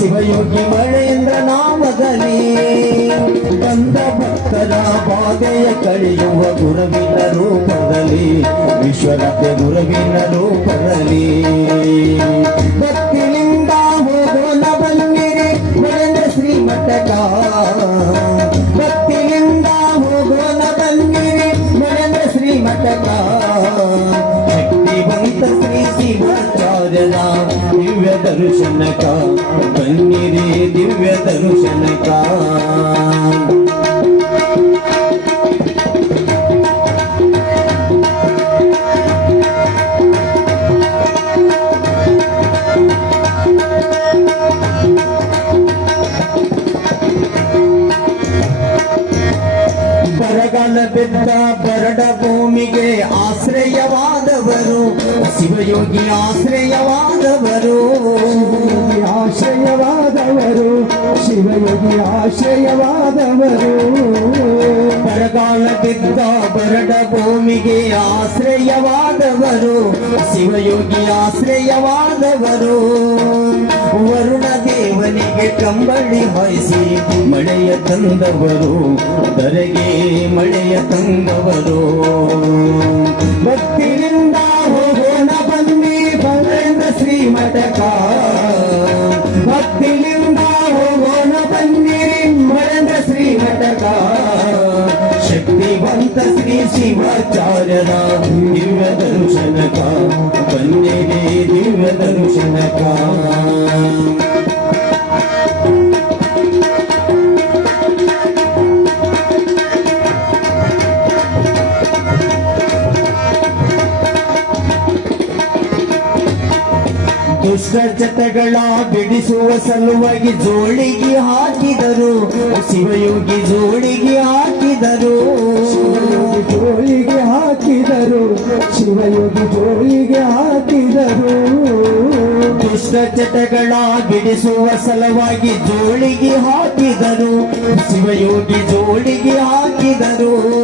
ಶಿವಯೋಗಿ ಮಳೆಯಿಂದ ನಾಮದಲ್ಲಿ ಕಂದ ಭಕ್ತರ ಬಾಧೆಯ ಕಳೆಯುವ ಗುರುವಿನ ರೂಪದಲ್ಲಿ, ವಿಶ್ವನಾಥ ಗುರುವಿನ ರೂಪದಲ್ಲಿ. ಭಕ್ತಿನಿಂದ ಹೋಗೋಣ ಬನ್ನಿರಿ ಮಳೆಂದ್ರ ಶ್ರೀಮಠಕ ಭಕ್ತಿನಿಂದ ಹೋಗೋಣ ಬನ್ನಿರಿ ಮಳೆಂದ್ರ ಶ್ರೀಮಠಕ ದಿವ್ಯ ದರ್ಶನಕ ಬನ್ನಿರಿ ದಿವ್ಯ ಆಶ್ರಯವಾದವರು ಶಿವಯೋಗಿ ಆಶ್ರಯವಾದವರು ಆಶ್ರಯವಾದವರು ಶಿವಯೋಗಿ ಆಶ್ರಯವಾದವರು. ಬರಗಾಲದಿದ್ದ ಬರಡ ಭೂಮಿಗೆ ಆಶ್ರಯವಾದವರು ಶಿವಯೋಗಿ ಆಶ್ರಯವಾದವರು. ವರುಣ ದೇವನಿಗೆ ಕಂಬಳಿ ಹಾಯಿಸಿ ಮಳೆಯ ತಂದವರು ಬರೆಗೆ ಮಳೆಯ ತಂದವರು. ಭಕ್ತಿಯಿಂದ ಹೋಗೋಣ ಬನ್ನಿ ಶ್ರೀ ಮಠಕ ಭಕ್ತಿಯಿಂದ ಹೋಗೋಣ ಬನ್ನಿ ಮಳೆಂದ ಶ್ರೀಮಠಕ. ಶಕ್ತಿವಂತ ಶ್ರೀ ಶಿವಾಚಾರ್ಯರ ದಿವ್ಯ ದರ್ಶನಕ. ಚಟಗಳ ಬಿಡಿಸುವ ಸಲುವಾಗಿ ಜೋಳಿಗೆ ಹಾಕಿದರು. ಶಿವಯೋಗಿ ಜೋಳಿಗೆ ಹಾಕಿದರು. ಜೋಳಿಗೆ ಹಾಕಿದರು. ಶಿವಯೋಗಿ ಜೋಳಿಗೆ ಹಾಕಿದರು. ದುಷ್ಟ ಚಟಗಳ ಬಿಡಿಸುವ ಸಲುವಾಗಿ ಜೋಳಿಗೆ ಹಾಕಿದರು. ಶಿವಯೋಗಿ ಜೋಳಿಗೆ ಹಾಕಿದರು.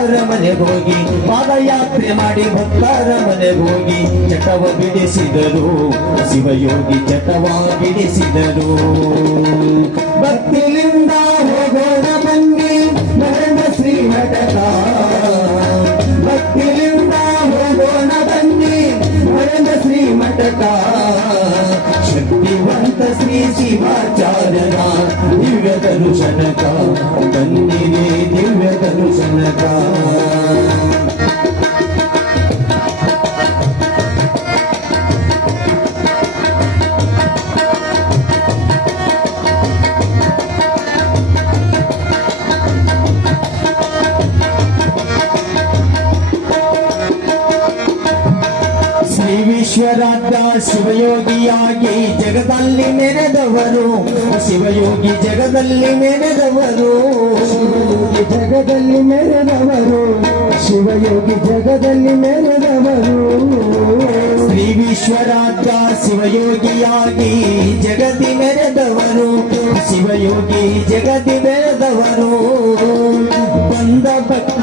ಭಕ್ತರ ಮನೆಗೆ ಹೋಗಿ ಪಾದಯಾತ್ರೆ ಮಾಡಿ ಭಕ್ತರ ಮನೆಗೆ ಹೋಗಿ ಚಟವ ಬಿಡಿಸಿದರು. ಶಿವಯೋಗಿ ಚಟವ ಬಿಡಿಸಿದರು. ಭಕ್ತಿಲಿಂದ ದರ್ಶನಕ ಶಿವಯೋಗಿಯಾಗಿ ಜಗದಲ್ಲಿ ನೆನೆದವರು ಶಿವಯೋಗಿ ಜಗದಲ್ಲಿ ನೆನೆದವರು ಶಿವಯೋಗಿ ಜಗದಲ್ಲಿ ಮೆರೆದವರು ಶಿವಯೋಗಿ ಜಗದಲ್ಲಿ ಮೆರೆದವರು ಶ್ರೀ ವಿಶ್ವರಾಜ ಶಿವಯೋಗಿಯಾಗಿ ಜಗತಿ ಮೆರೆದವರು ಶಿವಯೋಗಿ ಜಗತಿ ಮೆರೆದವರು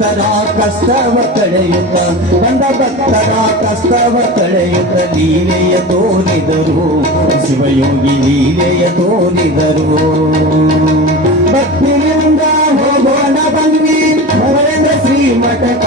ಭಕ್ತರ ಕಷ್ಟವ ಕಳೆಯುತ್ತ ಬಂದ ಭಕ್ತರ ಕಷ್ಟವ ಕಳೆಯುತ್ತ ಲೀಲೆಯ ತೋರಿದರು, ಶಿವಯೋಗಿ ಲೀಲೆಯ ತೋರಿದರು. ಭಕ್ತಿಯಿಂದ ಹೋಗೋಣ ಬನ್ನಿ ಶ್ರೀ ಮಠಕ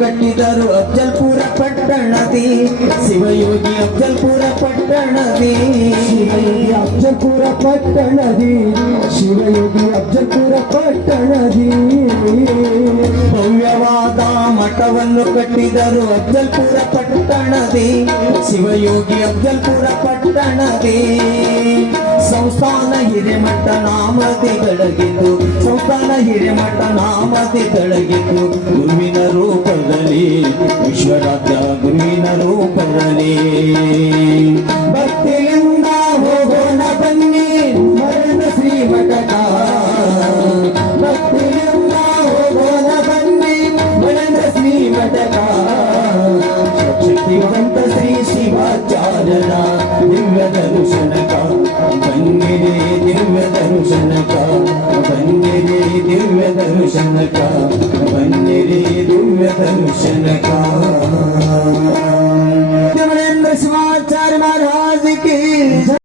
ಕಟ್ಟಿದರು ಅಫ್ಜಲ್ಪುರ ಪಟ್ಟಣದಿ. ಶಿವಯೋಗಿ ಅಫ್ಜಲ್ಪುರ ಪಟ್ಟಣದಿ. ಶಿವಯೋಗಿ ಅಫ್ಜಲ್ಪುರ ಪಟ್ಟಣದಿ. ಶಿವಯೋಗಿ ಅಫ್ಜಲ್ಪುರ ಪಟ್ಟಣದಿ. ಭವ್ಯವಾದ ಮಠವನ್ನು ಕಟ್ಟಿದರು ಅಫ್ಜಲ್ಪುರ ಪಟ್ಟಣದಿ. ಶಿವಯೋಗಿ ಅಫ್ಜಲ್ಪುರ ಪಟ್ಟಣದಿ. ಸಂಸ್ಥಾನ ಹಿರೇಮಠ ನಾಮತಿ ಬೆಳಗಿತು ಸಂಸ್ಥಾನ ಹಿರೇಮಠ ನಾಮತಿ ಬೆಳಗಿತು ಗುರುವಿನ ರೂಪದಲ್ಲಿ, ವಿಶ್ವರಾಜ್ಯ ಗುರುವಿನ ರೂಪದಲ್ಲಿ. ಭಕ್ತಿಯಿಂದ ಹೋಗೋಣ ಬನ್ನಿ ಮರಣ ಶ್ರೀಮಠ ಭಕ್ತಿಯಿಂದ ಹೋಗೋಣ ಬನ್ನಿ ಮರಣ ಶ್ರೀಮಠಕ ಬನ್ನಿರೆ ದಿವ್ಯ ದರ್ಶನಕ ಬನ್ನಿರೆ ದಿವ್ಯ ದರ್ಶನಕ ಬನ್ನಿರೆ ದಿವ್ಯ ದರ್ಶನಕ